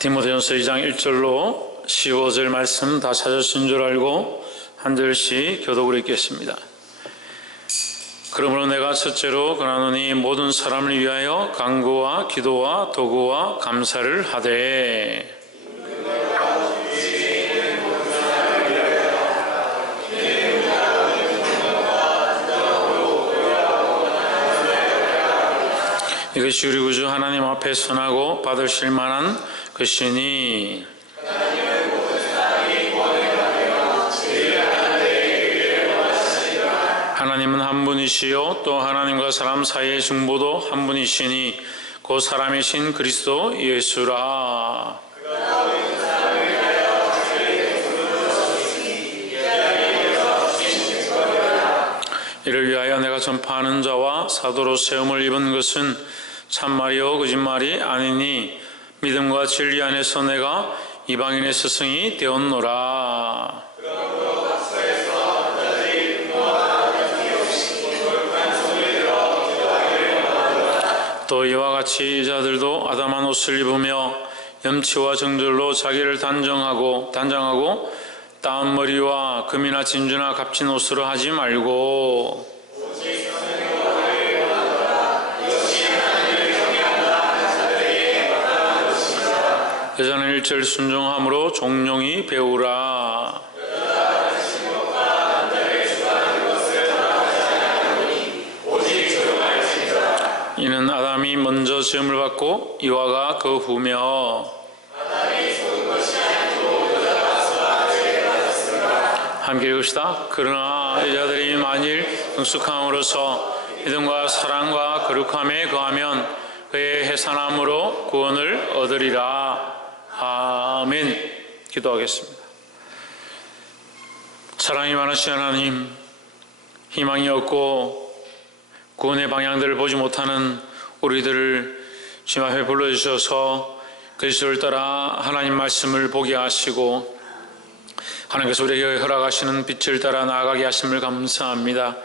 디모데전서 2장 1절로 15절 말씀 다 찾으신 줄 알고 한 절씩 교독을 읽겠습니다. 그러므로 내가 첫째로 권하노니 모든 사람을 위하여 간구와 기도와 도구와 감사를 하되 이것이 우리 구주 하나님 앞에 선하고 받으실 만한 것이니 하나님은 한 분이시요 또 하나님과 사람 사이의 중보도 한 분이시니 그 사람이신 그리스도 예수라. 이를 위하여 내가 전파하는 자와 사도로 세움을 입은 것은 참말이요 거짓말이 아니니 믿음과 진리 안에서 내가 이방인의 스승이 되었노라. 또 이와 같이 이자들도 아담한 옷을 입으며 염치와 정절로 자기를 단정하고 따은 머리와 금이나 진주나 값진 옷으로 하지 말고 여자는 일절 순종함으로 종용이 배우라. 이는 아담이 먼저 지음을 받고 이와가 그 후며 함께 읽읍시다. 그러나 여자들이 만일 능숙함으로써 믿음과 사랑과 거룩함에 거하면 그의 해산함으로 구원을 얻으리라. 아멘. 기도하겠습니다. 사랑이 많으신 하나님, 희망이 없고 구원의 방향들을 보지 못하는 우리들을 주님 앞에 불러주셔서 그리스도를 따라 하나님 말씀을 보게 하시고 하나님께서 우리에게 허락하시는 빛을 따라 나아가게 하심을 감사합니다.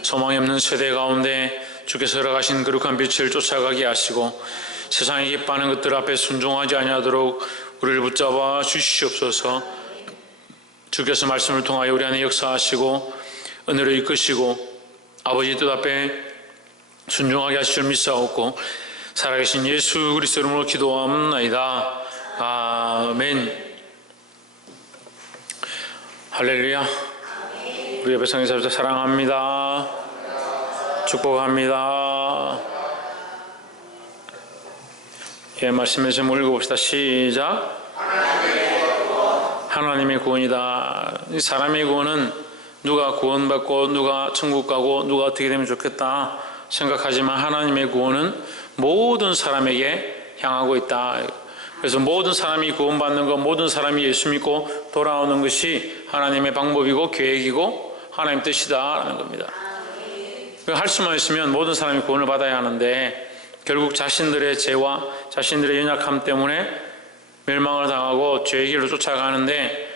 소망이 없는 세대 가운데 주께서 허락하신 거룩한 빛을 쫓아가게 하시고 세상에 기뻐하는 것들 앞에 순종하지 아니하도록 우리를 붙잡아 주시옵소서. 주께서 말씀을 통하여 우리 안에 역사하시고 은혜로 이끄시고 아버지 뜻 앞에 순종하게 하실 줄 믿사옵고 살아계신 예수 그리스도 이름으로 기도하옵나이다. 아멘. 할렐루야. 우리 옆에 성도님들 사랑합니다. 축복합니다. 예, 말씀을 좀 읽어봅시다. 시작. 하나님의 구원이다. 사람의 구원은 누가 구원받고 누가 천국 가고 누가 어떻게 되면 좋겠다 생각하지만 하나님의 구원은 모든 사람에게 향하고 있다. 그래서 모든 사람이 구원받는 것, 모든 사람이 예수 믿고 돌아오는 것이 하나님의 방법이고 계획이고 하나님 뜻이다라는 겁니다. 할 수만 있으면 모든 사람이 구원을 받아야 하는데 결국 자신들의 죄와 자신들의 연약함 때문에 멸망을 당하고 죄의 길로 쫓아가는데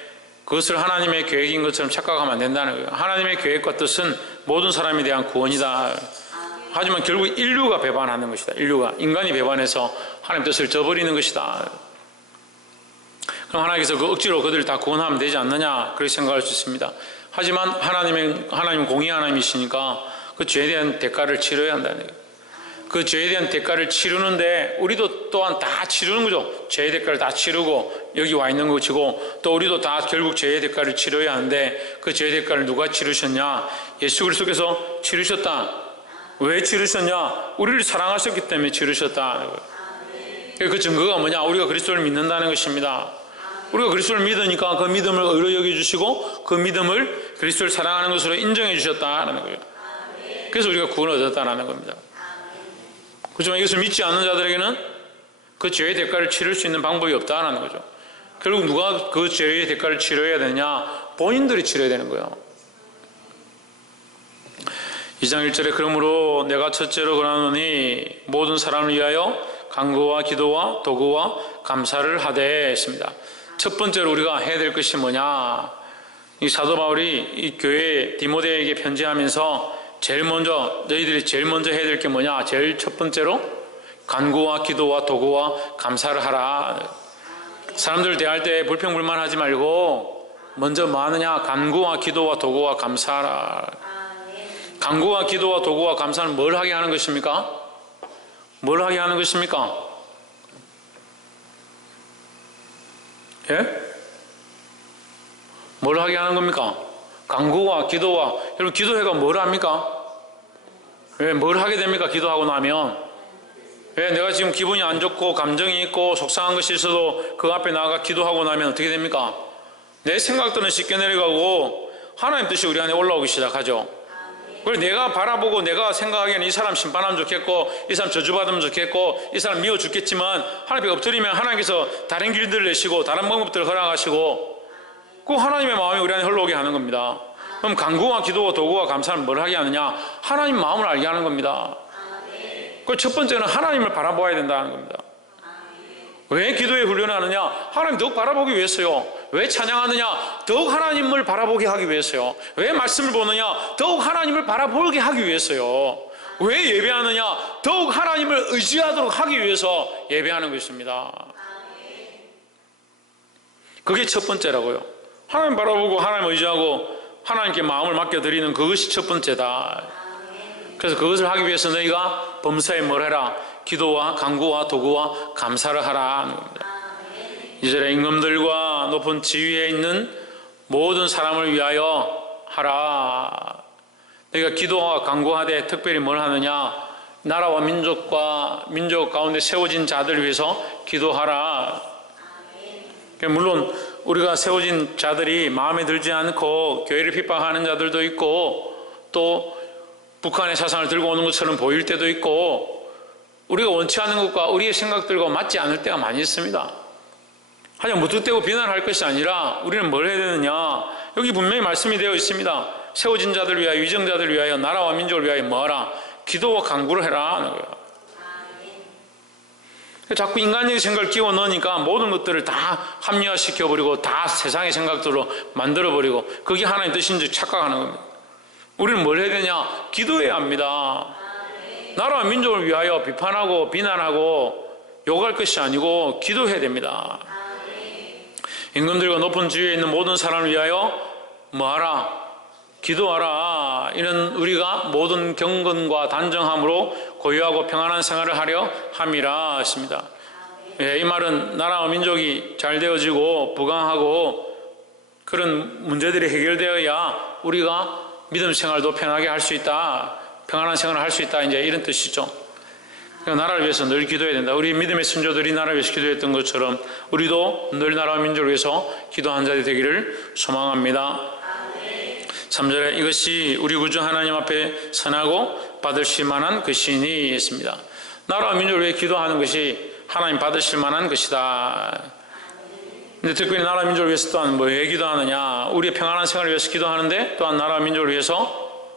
그것을 하나님의 계획인 것처럼 착각하면 안 된다는 거예요. 하나님의 계획과 뜻은 모든 사람에 대한 구원이다. 하지만 결국 인류가 배반하는 것이다. 인간이 배반해서 하나님 뜻을 저버리는 것이다. 그럼 하나님께서 그 억지로 그들을 다 구원하면 되지 않느냐 그렇게 생각할 수 있습니다. 하지만 하나님은 공의 하나님이시니까 그 죄에 대한 대가를 치러야 한다는 거예요. 그 죄에 대한 대가를 치르는데 우리도 또한 다 치르는 거죠. 죄의 대가를 다 치르고 여기 와 있는 것이고 또 우리도 다 결국 죄의 대가를 치러야 하는데 그 죄의 대가를 누가 치르셨냐? 예수 그리스도께서 치르셨다. 왜 치르셨냐? 우리를 사랑하셨기 때문에 치르셨다. 그 증거가 뭐냐? 우리가 그리스도를 믿는다는 것입니다. 우리가 그리스도를 믿으니까 그 믿음을 의로 여겨주시고 그 믿음을 그리스도를 사랑하는 것으로 인정해 주셨다는 거예요. 그래서 우리가 구원을 얻었다는 겁니다. 그렇지만 이것을 믿지 않는 자들에게는 그 죄의 대가를 치를 수 있는 방법이 없다는 거죠. 결국 누가 그 죄의 대가를 치러야 되느냐? 본인들이 치러야 되는 거예요. 2장 1절에 그러므로 내가 첫째로 권하노니 모든 사람을 위하여 간구와 기도와 도구와 감사를 하되 했습니다. 첫 번째로 우리가 해야 될 것이 뭐냐? 이 사도 바울이 이 교회 디모데에게 편지하면서 너희들이 제일 먼저 해야 될 게 뭐냐? 제일 첫 번째로 간구와 기도와 도구와 감사를 하라. 사람들 대할 때 불평불만하지 말고 먼저 뭐 하느냐? 간구와 기도와 도구와 감사하라. 간구와 기도와 도구와 감사는 뭘 하게 하는 것입니까? 뭘 하게 하는 것입니까? 예? 뭘 하게 하는 겁니까? 간구와 기도와, 여러분 기도회가 뭘 합니까? 왜, 뭘 하게 됩니까? 기도하고 나면. 왜, 내가 지금 기분이 안 좋고 감정이 있고 속상한 것이 있어도 그 앞에 나아가 기도하고 나면 어떻게 됩니까? 내 생각들은 씻겨 내려가고 하나님 뜻이 우리 안에 올라오기 시작하죠. 그리고 내가 바라보고 내가 생각하기에는 이 사람 심판하면 좋겠고 이 사람 저주받으면 좋겠고 이 사람 미워 죽겠지만 하나님 앞에 엎드리면 하나님께서 다른 길들을 내시고 다른 방법들을 허락하시고 그 하나님의 마음이 우리 안에 흘러오게 하는 겁니다. 그럼 간구와 기도와 도구와 감사는 뭘 하게 하느냐? 하나님 마음을 알게 하는 겁니다. 그 첫 번째는 하나님을 바라보아야 된다는 겁니다. 왜 기도에 훈련을 하느냐? 하나님 더욱 바라보기 위해서요. 왜 찬양하느냐? 더욱 하나님을 바라보게 하기 위해서요. 왜 말씀을 보느냐? 더욱 하나님을 바라보게 하기 위해서요. 왜 예배하느냐? 더욱 하나님을 의지하도록 하기 위해서 예배하는 것입니다. 그게 첫 번째라고요. 하나님 바라보고 하나님 의지하고 하나님께 마음을 맡겨드리는 그것이 첫 번째다. 그래서 그것을 하기 위해서 너희가 범사에 뭘 해라? 기도와 간구와 도구와 감사를 하라 하는 겁니다. 이스라엘 임금들과 높은 지위에 있는 모든 사람을 위하여 하라. 너희가 기도와 간구하되 특별히 뭘 하느냐? 나라와 민족 가운데 세워진 자들을 위해서 기도하라. 물론 우리가 세워진 자들이 마음에 들지 않고 교회를 핍박하는 자들도 있고 또 북한의 사상을 들고 오는 것처럼 보일 때도 있고 우리가 원치 않는 것과 우리의 생각들과 맞지 않을 때가 많이 있습니다. 하지만 무턱대고 비난할 것이 아니라 우리는 뭘 해야 되느냐? 여기 분명히 말씀이 되어 있습니다. 세워진 자들을 위하여 위정자들을 위하여 나라와 민족을 위하여 뭐하라? 기도와 간구를 해라 하는 거예요. 자꾸 인간적인 생각을 끼워 넣으니까 모든 것들을 다 합리화시켜버리고 다 세상의 생각들로 만들어버리고 그게 하나님 뜻인 줄 착각하는 겁니다. 우리는 뭘 해야 되냐? 기도해야 합니다. 나라와 민족을 위하여 비판하고 비난하고 욕할 것이 아니고 기도해야 됩니다. 임금들과 높은 지위에 있는 모든 사람을 위하여 뭐하라? 기도하라. 이는 우리가 모든 경건과 단정함으로 고요하고 평안한 생활을 하려 함이라 했습니다. 예, 이 말은 나라와 민족이 잘 되어지고 부강하고 그런 문제들이 해결되어야 우리가 믿음 생활도 편하게 할 수 있다. 평안한 생활을 할 수 있다. 이제 이런 뜻이죠. 그러니까 나라를 위해서 늘 기도해야 된다. 우리 믿음의 선조들이 나라를 위해서 기도했던 것처럼 우리도 늘 나라와 민족을 위해서 기도한 자들이 되기를 소망합니다. 3절에 이것이 우리 구주 하나님 앞에 선하고 받으실 만한 것이니 했습니다. 나라와 민족을 위해 기도하는 것이 하나님 받으실 만한 것이다. 근데 특별히 나라와 민족을 위해서 또한 왜 기도하느냐? 우리의 평안한 생활을 위해서 기도하는데 또한 나라와 민족을 위해서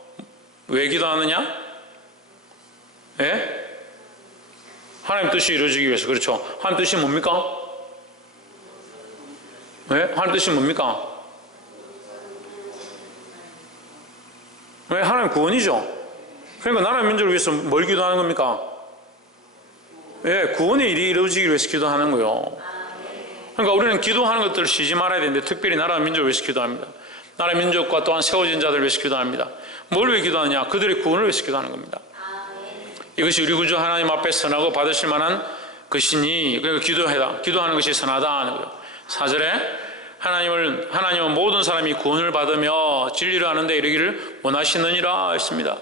왜 기도하느냐? 예? 하나님 뜻이 이루어지기 위해서. 그렇죠. 하나님 뜻이 뭡니까? 예? 하나님 뜻이 뭡니까? 왜? 하나님 구원이죠. 그러니까 나라 민족을 위해서 뭘 기도하는 겁니까? 예, 구원의 일이 이루어지기 위해서 기도하는 거요. 그러니까 우리는 기도하는 것들을 쉬지 말아야 되는데 특별히 나라 민족을 위해서 기도합니다. 나라 민족과 또한 세워진 자들을 위해서 기도합니다. 뭘 위해 기도하느냐? 그들의 구원을 위해서 기도하는 겁니다. 이것이 우리 구주 하나님 앞에 선하고 받으실 만한 것이니 그러니까 기도해라. 기도하는 것이 선하다 하는 거예요. 4절에 하나님은 모든 사람이 구원을 받으며 진리를 하는데 이르기를 원하시느니라 했습니다.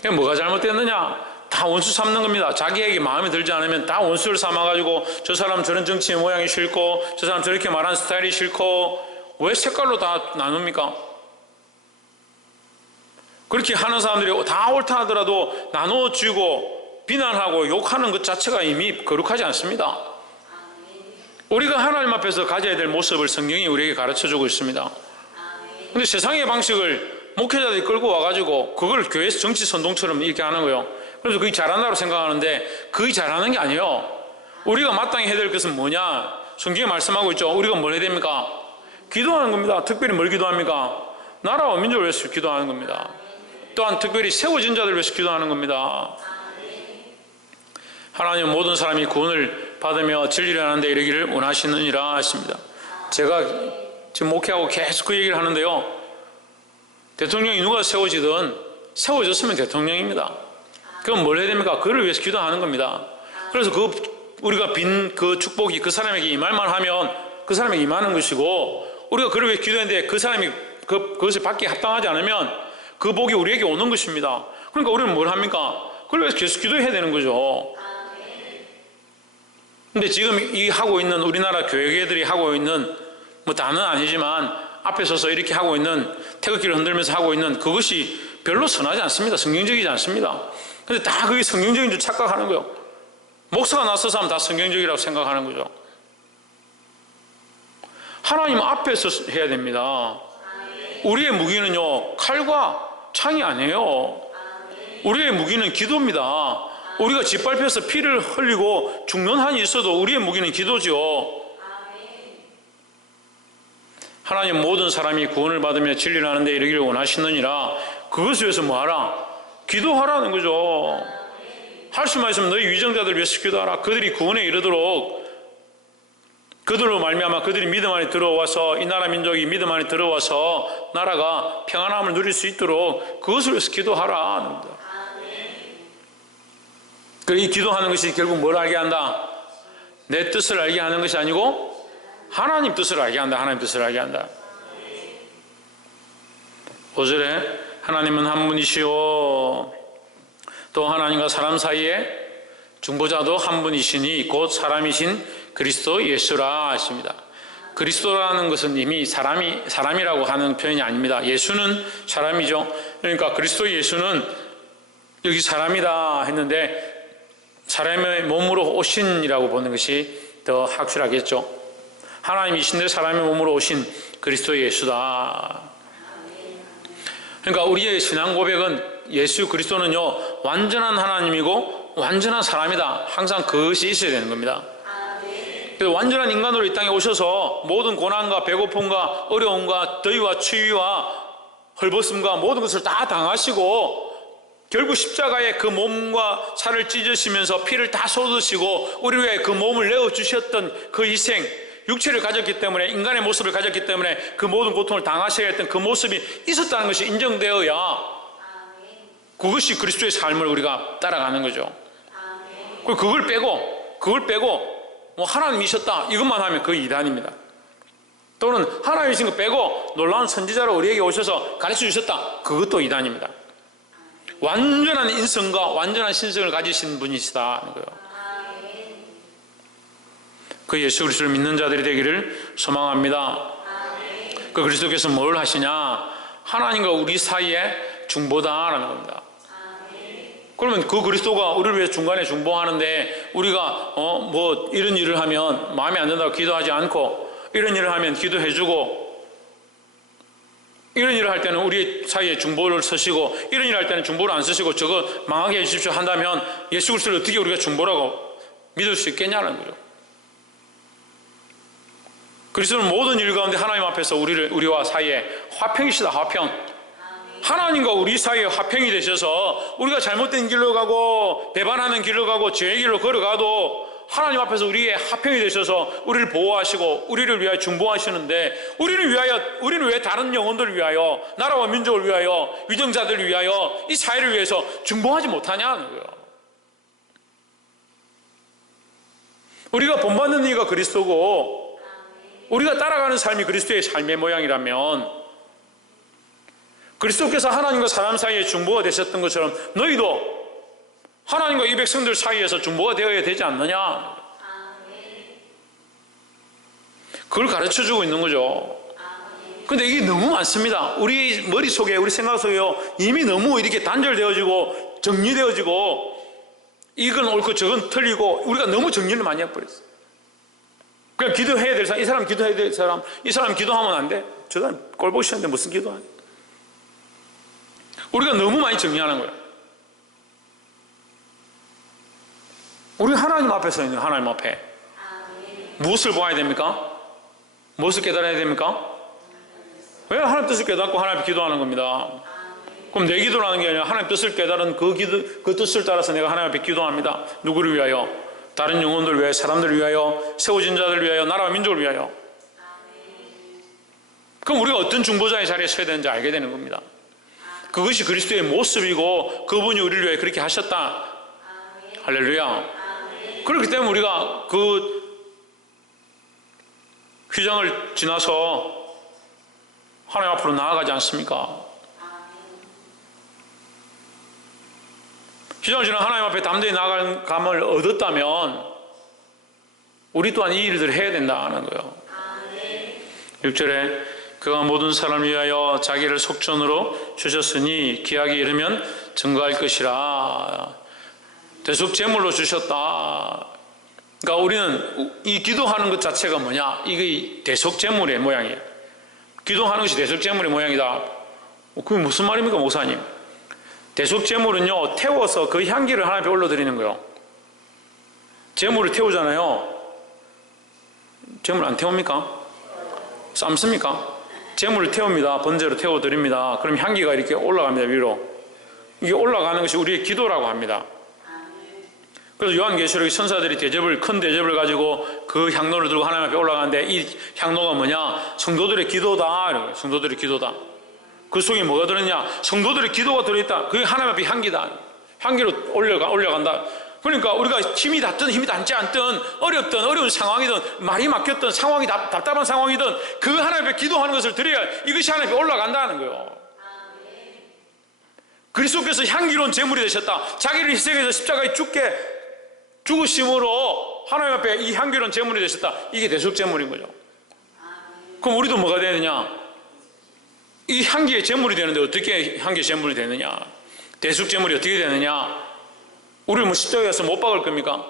그러니까 뭐가 잘못됐느냐? 다 원수 삼는 겁니다. 자기에게 마음에 들지 않으면 다 원수를 삼아가지고 저 사람 저런 정치의 모양이 싫고 저 사람 저렇게 말하는 스타일이 싫고 왜 색깔로 다 나눕니까? 그렇게 하는 사람들이 다 옳다 하더라도 나누어주고 비난하고 욕하는 것 자체가 이미 거룩하지 않습니다. 우리가 하나님 앞에서 가져야 될 모습을 성경이 우리에게 가르쳐주고 있습니다. 그런데 세상의 방식을 목회자들이 끌고 와가지고 그걸 교회에서 정치 선동처럼 이렇게 하는 거예요. 그래서 그게 잘한다고 생각하는데 그게 잘하는 게 아니에요. 우리가 마땅히 해야 될 것은 뭐냐? 성경에 말씀하고 있죠. 우리가 뭘 해야 됩니까? 기도하는 겁니다. 특별히 뭘 기도합니까? 나라와 민족을 위해서 기도하는 겁니다. 또한 특별히 세워진 자들을 위해서 기도하는 겁니다. 하나님은 모든 사람이 구원을 받으며 진리를 하는 데 이르기를 원하시느니라 하십니다. 제가 지금 목회하고 계속 그 얘기를 하는데요, 대통령이 누가 세워지든 세워졌으면 대통령입니다. 그럼 뭘 해야 됩니까? 그를 위해서 기도하는 겁니다. 그래서 우리가 빈 그 축복이 그 사람에게 임할만 하면 그 사람에게 임하는 것이고, 우리가 그를 위해 기도했는데 그 사람이 그것을 받기에 합당하지 않으면 그 복이 우리에게 오는 것입니다. 그러니까 우리는 뭘 합니까? 그걸 위해서 계속 기도해야 되는 거죠. 근데 지금 하고 있는 우리나라 교회들이 하고 있는, 뭐 다는 아니지만 앞에 서서 이렇게 하고 있는, 태극기를 흔들면서 하고 있는 그것이 별로 선하지 않습니다. 성경적이지 않습니다. 근데 다 그게 성경적인 줄 착각하는 거예요. 목사가 나서서 하면 다 성경적이라고 생각하는 거죠. 하나님 앞에서 해야 됩니다. 우리의 무기는요, 칼과 창이 아니에요. 우리의 무기는 기도입니다. 우리가 짓밟혀서 피를 흘리고 죽는 한이 있어도 우리의 무기는 기도죠. 하나님 모든 사람이 구원을 받으며 진리를 하는 데 이르기를 원하시느니라. 그것을 위해서 뭐하라? 기도하라는 거죠. 할 수만 있으면 너희 위정자들 위해서 기도하라. 그들이 구원에 이르도록, 그들로 말미암아 그들이 믿음 안에 들어와서, 이 나라 민족이 믿음 안에 들어와서 나라가 평안함을 누릴 수 있도록 그것을 위해서 기도하라 하는 겁니다. 이 기도하는 것이 결국 뭘 알게 한다? 내 뜻을 알게 하는 것이 아니고 하나님 뜻을 알게 한다. 하나님 뜻을 알게 한다. 5절에 하나님은 한 분이시오, 또 하나님과 사람 사이에 중보자도 한 분이시니 곧 사람이신 그리스도 예수라 하십니다. 그리스도라는 것은 이미 사람이라고 하는 표현이 아닙니다. 예수는 사람이죠. 그러니까 그리스도 예수는 여기 사람이다 했는데 사람의 몸으로 오신이라고 보는 것이 더 확실하겠죠. 하나님이신데 사람의 몸으로 오신 그리스도 예수다. 그러니까 우리의 신앙 고백은 예수 그리스도는요, 완전한 하나님이고 완전한 사람이다. 항상 그것이 있어야 되는 겁니다. 그래서 완전한 인간으로 이 땅에 오셔서 모든 고난과 배고픔과 어려움과 더위와 추위와 헐벗음과 모든 것을 다 당하시고 결국 십자가에 그 몸과 살을 찢으시면서 피를 다 쏟으시고 우리 위해 그 몸을 내어주셨던 그 희생, 육체를 가졌기 때문에, 인간의 모습을 가졌기 때문에 그 모든 고통을 당하셔야 했던 그 모습이 있었다는 것이 인정되어야 그것이 그리스도의 삶을 우리가 따라가는 거죠. 그걸 빼고 뭐 하나님이셨다 이것만 하면 그 이단입니다. 또는 하나님이신 거 빼고 놀라운 선지자로 우리에게 오셔서 가르쳐 주셨다, 그것도 이단입니다. 완전한 인성과 완전한 신성을 가지신 분이시다 하는 거예요. 그 예수 그리스도를 믿는 자들이 되기를 소망합니다. 그 그리스도께서 뭘 하시냐? 하나님과 우리 사이에 중보다라는 겁니다. 그러면 그 그리스도가 우리를 위해 중간에 중보하는데 우리가 뭐 이런 일을 하면 마음에 안 든다고 기도하지 않고, 이런 일을 하면 기도해주고, 이런 일을 할 때는 우리 사이에 중보를 서시고, 이런 일을 할 때는 중보를 안 서시고 저거 망하게 해주십시오 한다면 예수 그리스도를 어떻게 우리가 중보라고 믿을 수 있겠냐는 거죠. 그리스도는 모든 일 가운데 하나님 앞에서 우리와 사이에 화평이시다. 화평. 하나님과 우리 사이에 화평이 되셔서 우리가 잘못된 길로 가고 배반하는 길로 가고 죄의 길로 걸어가도 하나님 앞에서 우리의 화평이 되셔서 우리를 보호하시고 우리를 위하여 중보하시는데, 우리는 왜 다른 영혼들을 위하여, 나라와 민족을 위하여, 위정자들을 위하여, 이 사회를 위해서 중보하지 못하냐는 거예요. 우리가 본받는 이가 그리스도고 우리가 따라가는 삶이 그리스도의 삶의 모양이라면, 그리스도께서 하나님과 사람 사이에 중보가 되셨던 것처럼 너희도 하나님과 이 백성들 사이에서 중보가 되어야 되지 않느냐, 그걸 가르쳐주고 있는 거죠. 그런데 이게 너무 많습니다. 우리 머릿속에, 우리 생각 속에요, 이미 너무 이렇게 단절되어지고 정리되어지고, 이건 옳고 저건 틀리고, 우리가 너무 정리를 많이 해버렸어요. 그냥 기도해야 될 사람, 이 사람 기도해야 될 사람, 이 사람 기도하면 안 돼, 저 사람 꼴 보기 싫은데 무슨 기도하냐. 우리가 너무 많이 정리하는 거예요. 우리 하나님 앞에 서 있는, 하나님 앞에 무엇을 보아야 됩니까? 무엇을 깨달아야 됩니까? 왜 하나님 뜻을 깨닫고 하나님 앞에 기도하는 겁니다. 그럼 내 기도라는 게 아니라 하나님 뜻을 깨달은 그 뜻을 따라서 내가 하나님 앞에 기도합니다. 누구를 위하여? 다른 영혼들을 위하여, 사람들을 위하여, 세워진 자들을 위하여, 나라와 민족을 위하여. 그럼 우리가 어떤 중보자의 자리에 서야 되는지 알게 되는 겁니다. 그것이 그리스도의 모습이고 그분이 우리를 위해 그렇게 하셨다. 할렐루야. 그렇기 때문에 우리가 그 휘장을 지나서 하나님 앞으로 나아가지 않습니까? 휘장을 지나 하나님 앞에 담대히 나아가는 감을 얻었다면 우리 또한 이 일들을 해야 된다는 거예요. 6절에 그가 모든 사람을 위하여 자기를 속전으로 주셨으니 기약이 이르면 증거할 것이라. 대속제물로 주셨다. 그러니까 우리는 이 기도하는 것 자체가 뭐냐? 이게 대속제물의 모양이에요. 기도하는 것이 대속제물의 모양이다. 그게 무슨 말입니까, 목사님? 대속제물은요, 태워서 그 향기를 하나님 앞에 올려드리는 거예요. 제물을 태우잖아요. 제물 안 태웁니까? 삶습니까? 제물을 태웁니다. 번제로 태워드립니다. 그럼 향기가 이렇게 올라갑니다, 위로. 이게 올라가는 것이 우리의 기도라고 합니다. 그래서 요한계시록의 천사들이 큰 대접을 가지고 그 향로를 들고 하나님 앞에 올라가는데 이 향로가 뭐냐? 성도들의 기도다. 성도들의 기도다. 그 속에 뭐가 들었냐? 성도들의 기도가 들어있다. 그게 하나님 앞에 향기다. 향기로 올라간다. 그러니까 우리가 힘이 닿든 힘이 닿지 않든 어렵든 어려운 상황이든 말이 막혔든 상황이 답답한 상황이든 그 하나님 앞에 기도하는 것을 드려야 이것이 하나님 앞에 올라간다는 거예요. 그리스도께서 향기로운 제물이 되셨다. 자기를 희생해서 십자가에 죽으심으로 하나님 앞에 이 향기로운 제물이 되셨다. 이게 대속제물인 거죠. 그럼 우리도 뭐가 되느냐? 이 향기의 제물이 되는데 어떻게 향기의 제물이 되느냐? 대속제물이 어떻게 되느냐? 우리를 뭐 십자가에 가서 못 박을 겁니까?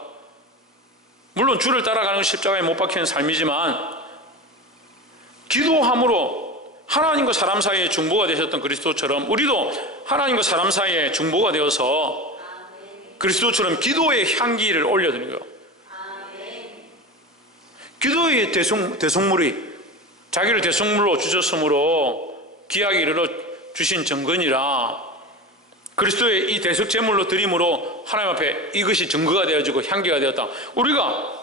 물론 주를 따라가는 건 십자가에 못 박히는 삶이지만 기도함으로 하나님과 사람 사이에 중보가 되셨던 그리스도처럼 우리도 하나님과 사람 사이에 중보가 되어서 그리스도처럼 기도의 향기를 올려드리는 거예요. 기도의 대속물이 자기를 대속물로 주셨으므로 기약에 이르러 주신 정건이라 그리스도의 이 대속제물로 드림으로 하나님 앞에 이것이 증거가 되어지고 향기가 되었다. 우리가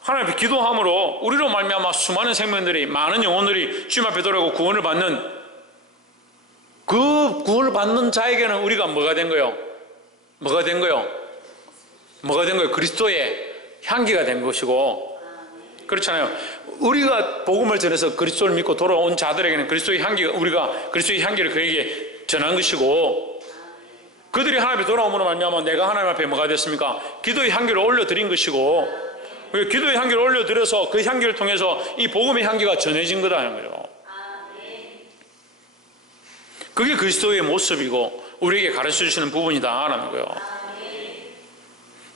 하나님 앞에 기도함으로 우리로 말미암아 수많은 생명들이 많은 영혼들이 주님 앞에 돌아오고 구원을 받는 그 구원을 받는 자에게는 우리가 뭐가 된 거예요? 뭐가 된 거예요? 뭐가 된 거예요? 그리스도의 향기가 된 것이고 그렇잖아요. 우리가 복음을 전해서 그리스도를 믿고 돌아온 자들에게는 그리스도의 향기가 우리가 그리스도의 향기를 그에게 전한 것이고 그들이 하나님 앞에 돌아옴으로 말미암아 내가 하나님 앞에 뭐가 됐습니까? 기도의 향기를 올려드린 것이고 기도의 향기를 올려드려서 그 향기를 통해서 이 복음의 향기가 전해진 거다는 거예요. 그게 그리스도의 모습이고 우리에게 가르쳐주시는 부분이다라는 거예요.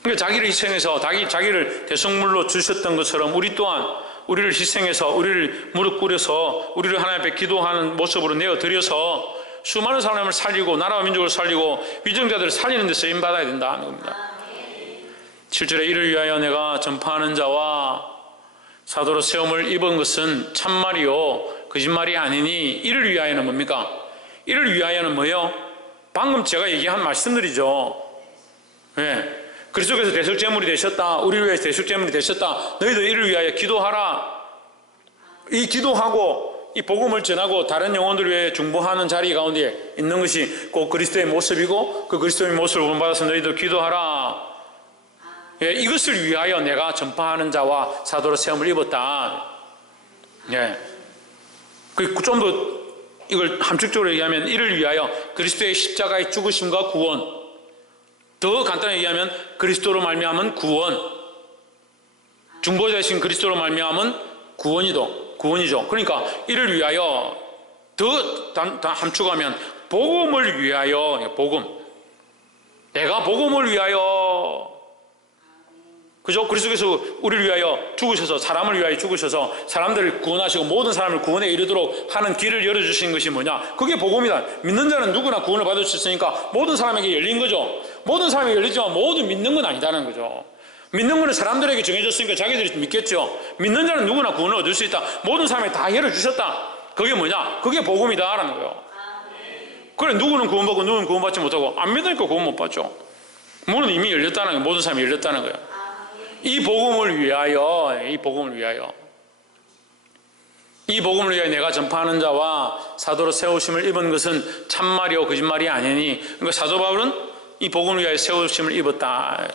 그러니까 자기를 희생해서 자기를 대속물로 주셨던 것처럼 우리 또한 우리를 희생해서 우리를 무릎 꿇여서 우리를 하나님 앞에 기도하는 모습으로 내어드려서 수많은 사람을 살리고 나라와 민족을 살리고 위정자들을 살리는 데 쓰임받아야 된다는 겁니다. 7절에 이를 위하여 내가 전파하는 자와 사도로 세움을 입은 것은 참말이요 거짓말이 아니니 이를 위하여는 뭡니까? 이를 위하여는 뭐예요? 방금 제가 얘기한 말씀들이죠. 네. 그리스도께서 대속제물이 되셨다. 우리를 위해 대속제물이 되셨다. 너희도 이를 위하여 기도하라. 이 기도하고 이 복음을 전하고 다른 영혼들을 위해 중보하는 자리 가운데 있는 것이 꼭 그리스도의 모습이고 그 그리스도의 모습을 본받아서 너희도 기도하라. 예, 이것을 위하여 내가 전파하는 자와 사도로 세움을 입었다. 예. 좀 더 이걸 함축적으로 얘기하면 이를 위하여 그리스도의 십자가의 죽으심과 구원, 더 간단하게 얘기하면 그리스도로 말미암은 구원, 중보자이신 그리스도로 말미암은 구원이죠. 그러니까 이를 위하여 더 함축하면 복음을 위하여, 복음. 내가 복음을 위하여, 그죠? 그리스도께서 우리를 위하여 죽으셔서 사람을 위하여 죽으셔서 사람들을 구원하시고 모든 사람을 구원에 이르도록 하는 길을 열어주신 것이 뭐냐? 그게 복음이다. 믿는 자는 누구나 구원을 받을 수 있으니까 모든 사람에게 열린 거죠. 모든 사람에게 열리지만 모두 믿는 건 아니다는 거죠. 믿는 거는 사람들에게 정해졌으니까 자기들이 믿겠죠. 믿는 자는 누구나 구원을 얻을 수 있다. 모든 사람에게 다 열어주셨다. 그게 뭐냐? 그게 복음이다라는 거예요. 그래, 누구는 구원받고 누구는 구원받지 못하고 안 믿으니까 구원 못 받죠. 문은 이미 열렸다는 거예요. 모든 사람이 열렸다는 거예요. 이 복음을 위하여, 이 복음을 위하여, 이 복음을 위하여 내가 전파하는 자와 사도로 세우심을 입은 것은 참말이요 거짓말이 아니니. 그러니까 사도 바울은 이 복음을 위하여 세우심을 입었다.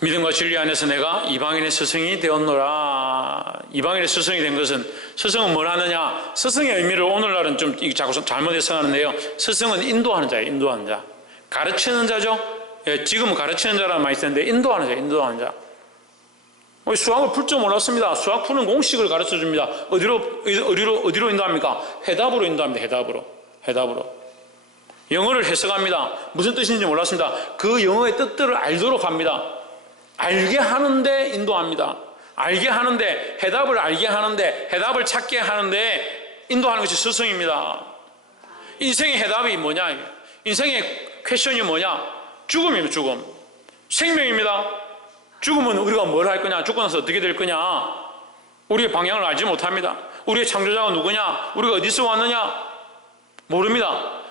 믿음과 진리 안에서 내가 이방인의 스승이 되었노라. 이방인의 스승이 된 것은, 스승은 뭘 하느냐? 스승의 의미를 오늘날은 좀 자꾸 잘못 해석하는데요. 스승은 인도하는 자예요. 인도하는 자. 가르치는 자죠. 예, 지금은 가르치는 자라는 말이 있는데 인도하는 자, 인도하는 자. 수학을 풀 줄 몰랐습니다. 수학 푸는 공식을 가르쳐 줍니다. 어디로 인도합니까? 해답으로 인도합니다. 해답으로. 영어를 해석합니다. 무슨 뜻인지 몰랐습니다. 그 영어의 뜻들을 알도록 합니다. 알게 하는데 인도합니다. 알게 하는데, 해답을 알게 하는데, 해답을 찾게 하는데 인도하는 것이 스승입니다. 인생의 해답이 뭐냐? 인생의 퀘션이 뭐냐? 죽음입니다. 죽음. 생명입니다. 죽으면 우리가 뭘 할 거냐? 죽고 나서 어떻게 될 거냐? 우리의 방향을 알지 못합니다. 우리의 창조자가 누구냐? 우리가 어디서 왔느냐? 모릅니다.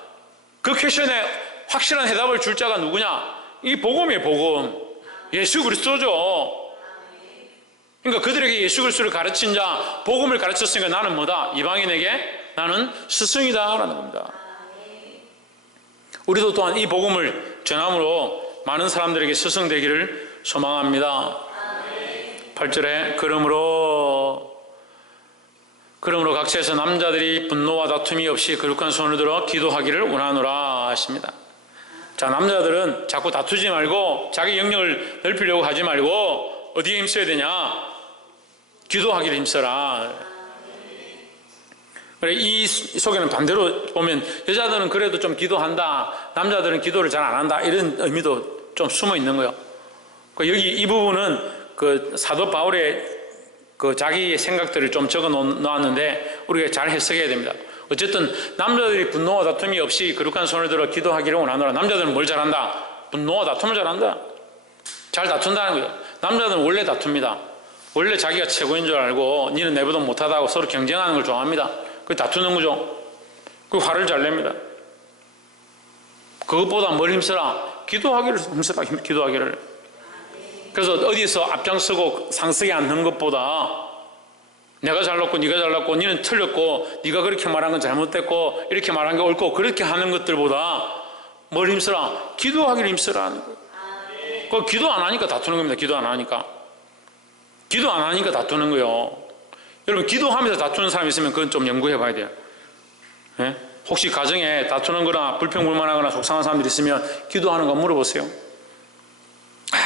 그 퀘션에 확실한 해답을 줄 자가 누구냐? 이 복음이에요. 복음. 예수 그리스도죠. 그러니까 그들에게 예수 그리스도를 가르친 자, 복음을 가르쳤으니까 나는 뭐다? 이방인에게 나는 스승이다 라는 겁니다. 우리도 또한 이 복음을 전함으로 많은 사람들에게 스승 되기를 소망합니다. 8절에 그러므로 각처에서 남자들이 분노와 다툼이 없이 거룩한 손을 들어 기도하기를 원하노라 하십니다. 자, 남자들은 자꾸 다투지 말고 자기 영역을 넓히려고 하지 말고 어디에 힘써야 되냐? 기도하기를 힘써라. 그래, 이 속에는 반대로 보면 여자들은 그래도 좀 기도한다, 남자들은 기도를 잘 안 한다, 이런 의미도 좀 숨어 있는 거예요. 여기 이 부분은 그 사도 바울의 그 자기의 생각들을 좀 적어 놓았는데 우리가 잘 해석해야 됩니다. 어쨌든 남자들이 분노와 다툼이 없이 거룩한 손을 들어 기도하기를 원하노라. 남자들은 뭘 잘한다? 분노와 다툼을 잘한다. 잘 다툰다는 거예요. 남자들은 원래 다툽니다. 원래 자기가 최고인 줄 알고 니는 내보다 못하다고 서로 경쟁하는 걸 좋아합니다. 그게 다투는 거죠. 그 화를 잘 냅니다. 그것보다 뭘 힘써라? 기도하기를 힘써라. 기도하기를. 그래서 어디서 앞장서고 상석에 앉는 것보다 내가 잘났고 네가 잘났고 니는 틀렸고 네가 그렇게 말한 건 잘못됐고 이렇게 말한 게 옳고 그렇게 하는 것들보다 뭘 힘써라? 기도하기를 힘써라. 그 기도 안 하니까 다투는 겁니다. 기도 안 하니까 다투는 거예요. 여러분, 기도하면서 다투는 사람이 있으면 그건 좀 연구해 봐야 돼요. 예? 혹시 가정에 다투는 거나 불평불만하거나 속상한 사람들이 있으면 기도하는 거 물어보세요.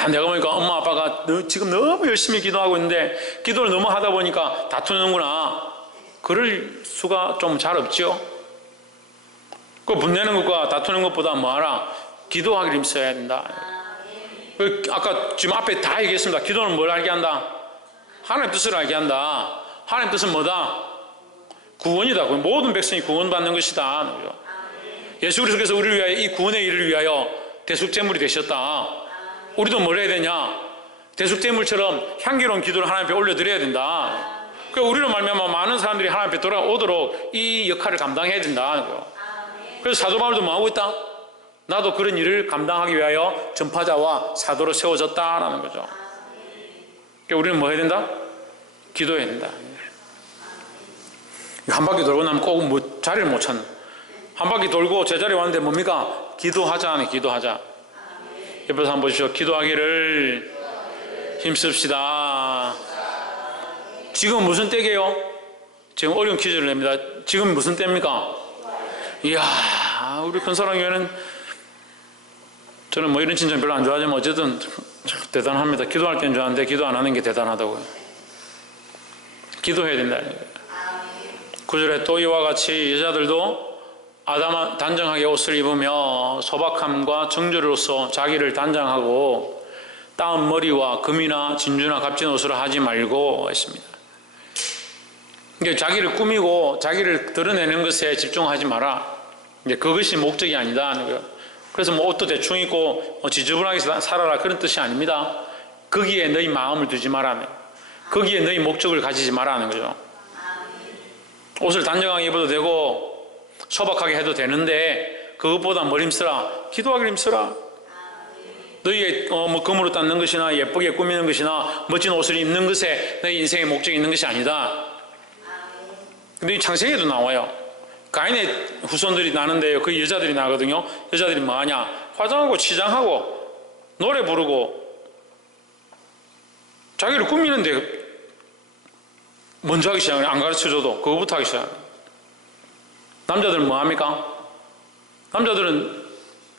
내가 보니까 엄마 아빠가 지금 너무 열심히 기도하고 있는데 기도를 너무 하다 보니까 다투는구나. 그럴 수가 좀 잘 없죠. 그 분내는 것과 다투는 것보다 뭐하라? 기도하기를 힘써야 된다. 아까 지금 앞에 다 얘기했습니다. 기도는 뭘 알게 한다? 하나님 뜻을 알게 한다. 하나님 뜻은 뭐다? 구원이다. 모든 백성이 구원받는 것이다. 예수 그리스도께서 우리를 위하여 이 구원의 일을 위하여 대속제물이 되셨다. 우리도 뭘 해야 되냐? 대속제물처럼 향기로운 기도를 하나님 앞에 올려드려야 된다. 그러니까 우리로 말미암아 많은 사람들이 하나님 앞에 돌아오도록 이 역할을 감당해야 된다. 그래서 사도 바울도 뭐 하고 있다? 나도 그런 일을 감당하기 위하여 전파자와 사도로 세워졌다라는 거죠. 그러니까 우리는 뭐 해야 된다? 기도해야 된다. 한 바퀴 돌고 나면 꼭 뭐 자리를 못 찾는. 한 바퀴 돌고 제자리에 왔는데 뭡니까? 기도하자 하네. 기도하자. 옆에서 한번 보십시오. 기도하기를 힘씁시다. 지금 무슨 때게요? 지금 어려운 퀴즈를 냅니다. 지금 무슨 때입니까? 이야, 우리 큰사랑교회는 저는 뭐 이런 칭찬 별로 안 좋아하지만 어쨌든 대단합니다. 기도할 때는 좋아하는데 기도 안 하는 게 대단하다고요. 기도해야 된다. 9절에 또 이와 같이 여자들도 아담 단정하게 옷을 입으며 소박함과 정죄로서 자기를 단장하고 따은 머리와 금이나 진주나 값진 옷을 하지 말고 했습니다. 그러니까 자기를 꾸미고 자기를 드러내는 것에 집중하지 마라. 이제 그것이 목적이 아니다. 그래서 뭐 옷도 대충 입고 지저분하게 살아라 그런 뜻이 아닙니다. 거기에 너희 마음을 두지 마라는, 거기에 너희 목적을 가지지 마라는 거죠. 옷을 단정하게 입어도 되고 소박하게 해도 되는데 그것보다 뭘 힘쓰라? 기도하기를 힘쓰라. 너희의 뭐 금으로 닦는 것이나 예쁘게 꾸미는 것이나 멋진 옷을 입는 것에 너희 인생의 목적이 있는 것이 아니다. 근데 이 창세기에도 나와요. 가인의 후손들이 나는데요, 그 여자들이 나거든요. 여자들이 뭐하냐? 화장하고 치장하고 노래 부르고 자기를 꾸미는데 먼저 하기 시작해요. 안 가르쳐줘도 그거부터 하기 시작해요. 남자들은 뭐합니까? 남자들은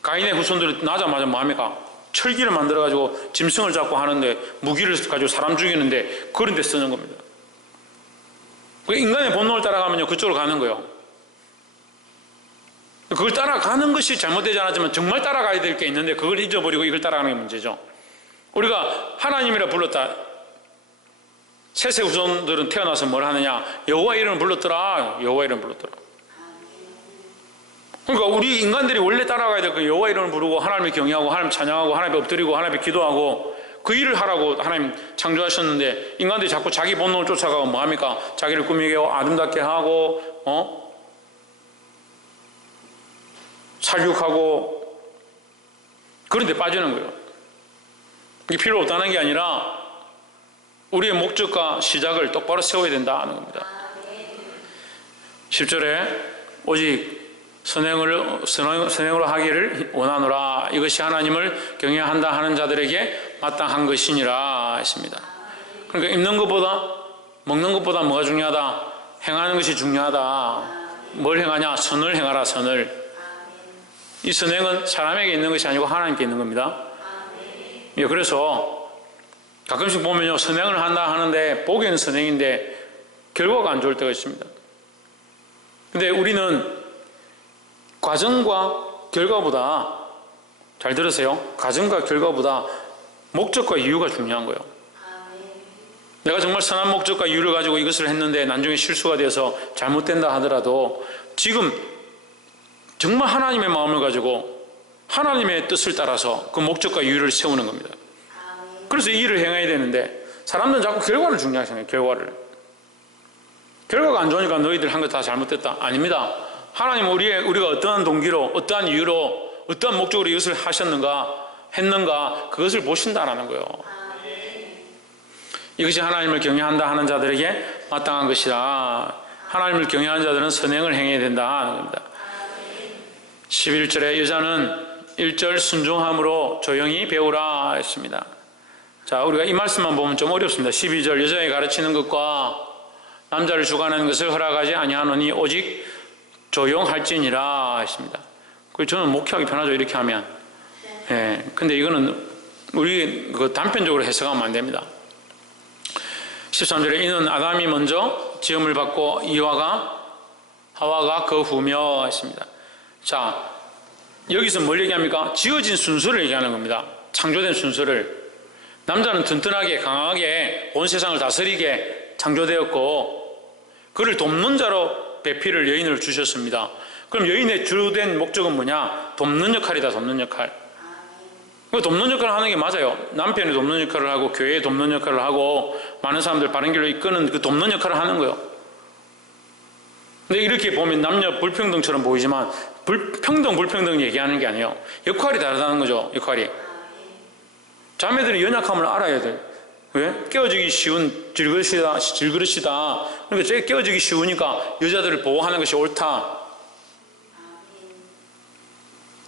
가인의 후손들이 나자마자 뭐합니까? 철기를 만들어가지고 짐승을 잡고 하는데, 무기를 가지고 사람 죽이는데 그런 데 쓰는 겁니다. 인간의 본능을 따라가면요, 그쪽으로 가는 거예요. 그걸 따라가는 것이 잘못되지 않았지만 정말 따라가야 될 게 있는데 그걸 잊어버리고 이걸 따라가는 게 문제죠. 우리가 하나님이라 불렀다. 셋의 후손들은 태어나서 뭘 하느냐? 여호와의 이름을 불렀더라. 여호와의 이름을 불렀더라. 그러니까 우리 인간들이 원래 따라가야 될 그 여호와의 이름을 부르고 하나님을 경외하고 하나님 찬양하고 하나님께 엎드리고 하나님께 기도하고 그 일을 하라고 하나님 창조하셨는데, 인간들이 자꾸 자기 본능을 쫓아가고 뭐합니까? 자기를 꾸미게 하고 아름답게 하고 살육하고 그런 데 빠지는 거예요. 이게 필요 없다는 게 아니라 우리의 목적과 시작을 똑바로 세워야 된다는 겁니다. 10절에 오직 선행으로 하기를 원하노라. 이것이 하나님을 경외한다 하는 자들에게 마땅한 것이니라 했습니다. 그러니까 입는 것보다 먹는 것보다 뭐가 중요하다? 행하는 것이 중요하다. 뭘 행하냐? 선을 행하라. 선을. 이 선행은 사람에게 있는 것이 아니고 하나님께 있는 겁니다. 예, 그래서 가끔씩 보면요, 선행을 한다 하는데 보기에는 선행인데 결과가 안 좋을 때가 있습니다. 근데 우리는 과정과 결과보다, 잘 들으세요, 과정과 결과보다 목적과 이유가 중요한 거예요. 내가 정말 선한 목적과 이유를 가지고 이것을 했는데 나중에 실수가 돼서 잘못된다 하더라도 지금 정말 하나님의 마음을 가지고 하나님의 뜻을 따라서 그 목적과 이유를 세우는 겁니다. 그래서 이 일을 행해야 되는데 사람들은 자꾸 결과를 중요하게 생각해요. 결과를. 결과가 안 좋으니까 너희들 한 거 다 잘못됐다. 아닙니다. 하나님은 우리가 어떠한 동기로, 어떠한 이유로, 어떠한 목적으로 이것을 했는가, 그것을 보신다라는 거예요. 이것이 하나님을 경외한다 하는 자들에게 마땅한 것이다. 하나님을 경외하는 자들은 선행을 행해야 된다는 겁니다. 11절에 여자는 1절 순종함으로 조용히 배우라 했습니다. 자, 우리가 이 말씀만 보면 좀 어렵습니다. 12절 여자에게 가르치는 것과 남자를 주관하는 것을 허락하지 아니하노니 오직 조용할지니라 했습니다. 저는 목회하기 편하죠, 이렇게 하면. 예, 근데 이거는 우리 단편적으로 해석하면 안 됩니다. 13절에 이는 아담이 먼저 지음을 받고 하와가 그 후며 했습니다. 자, 여기서 뭘 얘기합니까? 지어진 순서를 얘기하는 겁니다. 창조된 순서를. 남자는 튼튼하게 강하게 온 세상을 다스리게 창조되었고 그를 돕는 자로 배필을 여인을 주셨습니다. 그럼 여인의 주된 목적은 뭐냐? 돕는 역할이다. 돕는 역할. 돕는 역할을 하는 게 맞아요. 남편이 돕는 역할을 하고 교회에 돕는 역할을 하고 많은 사람들 바른 길로 이끄는 그 돕는 역할을 하는 거예요. 근데 이렇게 보면 남녀 불평등처럼 보이지만 불평등 얘기하는 게 아니에요. 역할이 다르다는 거죠. 역할이. 자매들이 연약함을 알아야 돼. 왜? 깨어지기 쉬운 질그릇이다. 그러니까 제가 깨어지기 쉬우니까 여자들을 보호하는 것이 옳다.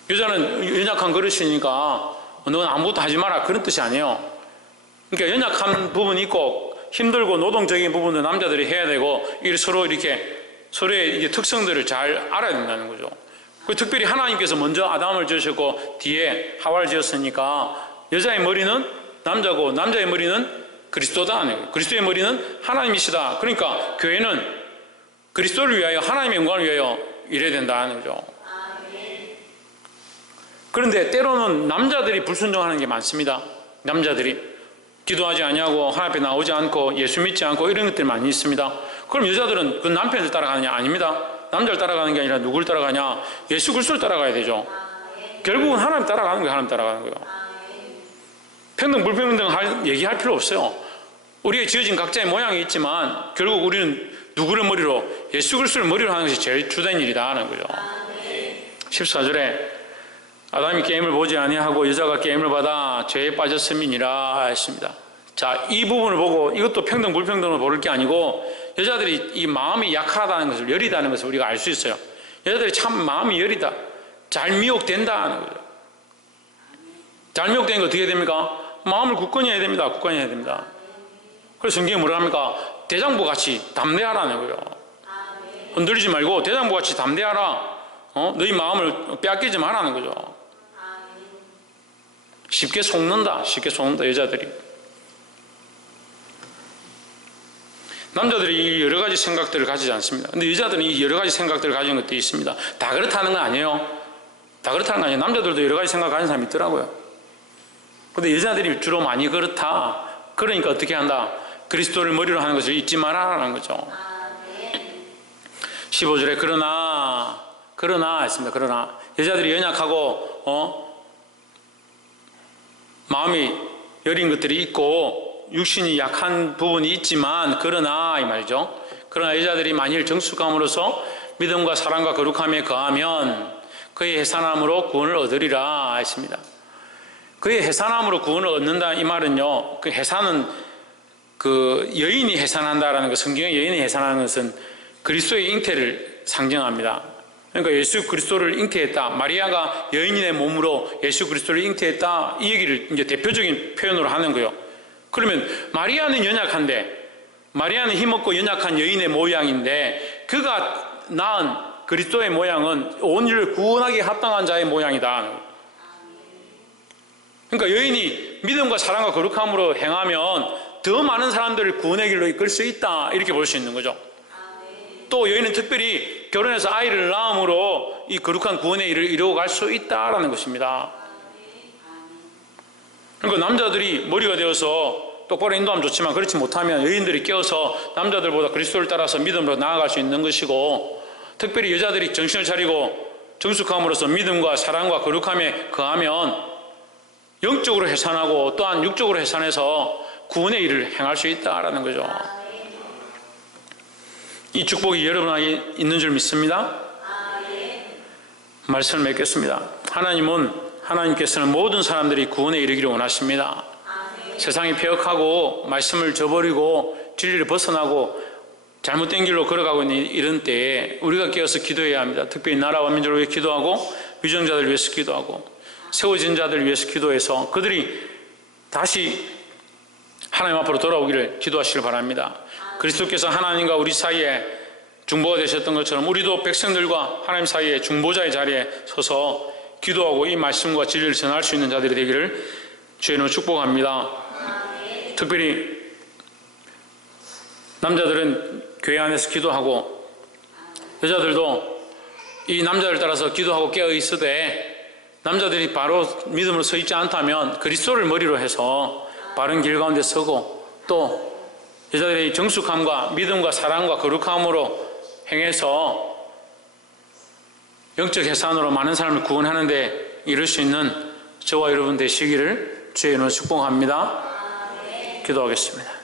여자는 연약한 그릇이니까 너는 아무것도 하지 마라, 그런 뜻이 아니에요. 그러니까 연약한 부분이 있고 힘들고 노동적인 부분도 남자들이 해야 되고 서로의 이제 특성들을 잘 알아야 된다는 거죠. 특별히 하나님께서 먼저 아담을 지으셨고 뒤에 하와를 지었으니까 여자의 머리는 남자고 남자의 머리는 그리스도다. 그리스도의 머리는 하나님이시다. 그러니까 교회는 그리스도를 위하여 하나님의 영광을 위하여 일해야 된다는 거죠. 그런데 때로는 남자들이 불순종하는 게 많습니다. 남자들이 기도하지 아니하고 하나님 앞에 나오지 않고 예수 믿지 않고 이런 것들이 많이 있습니다. 그럼 여자들은 그 남편을 따라가느냐? 아닙니다. 남자를 따라가는 게 아니라 누굴 따라가냐? 예수 그리스도를 따라가야 되죠. 결국은 하나님 따라가는 거예요. 하나님 따라가는 거예요. 평등 불평등 얘기할 필요 없어요. 우리의 지어진 각자의 모양이 있지만 결국 우리는 누구를 머리로? 예수 그리스도를 머리로 하는 것이 제일 주된 일이다 하는 거죠. 14절에 아담이 게임을 보지 아니하고 여자가 게임을 받아 죄에 빠졌음이니라 했습니다. 자, 이 부분을 보고 이것도 평등 불평등으로 보를 게 아니고 여자들이 이 마음이 약하다는 것을, 여리다는 것을 우리가 알 수 있어요. 여자들이 참 마음이 여리다, 잘 미혹된다 하는 거죠. 잘 미혹되는 거 어떻게 됩니까? 마음을 굳건히 해야 됩니다. 굳건히 해야 됩니다. 그래서 성경이 뭐라 합니까? 대장부 같이 담대하라는 거예요. 흔들리지 말고 대장부 같이 담대하라. 너희 마음을 빼앗기지 말라는 거죠. 쉽게 속는다. 쉽게 속는다, 여자들이. 남자들이 여러 가지 생각들을 가지지 않습니다. 근데 여자들은 이 여러 가지 생각들을 가진 것도 있습니다. 다 그렇다는 건 아니에요. 다 그렇다는 건 아니에요. 남자들도 여러 가지 생각 가진 사람이 있더라고요. 근데 여자들이 주로 많이 그렇다. 그러니까 어떻게 한다? 그리스도를 머리로 하는 것을 잊지 말아라는 거죠. 15절에 그러나 했습니다. 그러나 여자들이 연약하고 마음이 여린 것들이 있고 육신이 약한 부분이 있지만 그러나 이 말이죠. 그러나 여자들이 만일 정숙함으로써 믿음과 사랑과 거룩함에 거하면 그의 해산함으로 구원을 얻으리라 했습니다. 그의 해산함으로 구원을 얻는다 이 말은요, 그 해산은 그 여인이 해산한다라는 것, 성경의 여인이 해산하는 것은 그리스도의 잉태를 상징합니다. 그러니까 예수 그리스도를 잉태했다. 마리아가 여인의 몸으로 예수 그리스도를 잉태했다. 이 얘기를 이제 대표적인 표현으로 하는 거예요. 그러면 마리아는 연약한데, 마리아는 힘없고 연약한 여인의 모양인데 그가 낳은 그리스도의 모양은 온 인류를 구원하기에 합당한 자의 모양이다. 그러니까 여인이 믿음과 사랑과 거룩함으로 행하면 더 많은 사람들을 구원의 길로 이끌 수 있다, 이렇게 볼 수 있는 거죠. 또 여인은 특별히 결혼해서 아이를 낳음으로 이 거룩한 구원의 일을 이루어갈 수 있다라는 것입니다. 그러니까 남자들이 머리가 되어서 똑바로 인도하면 좋지만 그렇지 못하면 여인들이 깨어서 남자들보다 그리스도를 따라서 믿음으로 나아갈 수 있는 것이고, 특별히 여자들이 정신을 차리고 정숙함으로써 믿음과 사랑과 거룩함에 거하면 영적으로 해산하고 또한 육적으로 해산해서 구원의 일을 행할 수 있다라는 거죠. 이 축복이 여러분에게 있는 줄 믿습니다. 말씀을 맺겠습니다. 하나님께서는 모든 사람들이 구원에 이르기를 원하십니다. 세상이 폐역하고 말씀을 저버리고 진리를 벗어나고 잘못된 길로 걸어가고 있는 이런 때에 우리가 깨어서 기도해야 합니다. 특별히 나라와 민족을 위해 기도하고 위정자들을 위해서 기도하고 세워진 자들을 위해서 기도해서 그들이 다시 하나님 앞으로 돌아오기를 기도하시길 바랍니다. 그리스도께서 하나님과 우리 사이에 중보가 되셨던 것처럼 우리도 백성들과 하나님 사이에 중보자의 자리에 서서 기도하고 이 말씀과 진리를 전할 수 있는 자들이 되기를 주의 이름으로 축복합니다. 특별히 남자들은 교회 안에서 기도하고 여자들도 이 남자를 따라서 기도하고 깨어 있으되, 남자들이 바로 믿음으로 서 있지 않다면 그리스도를 머리로 해서 바른 길 가운데 서고, 또 여자들의 정숙함과 믿음과 사랑과 거룩함으로 행해서 영적 해산으로 많은 사람을 구원하는 데 이룰 수 있는 저와 여러분 되시기를 주의 이름으로 축복합니다. 기도하겠습니다.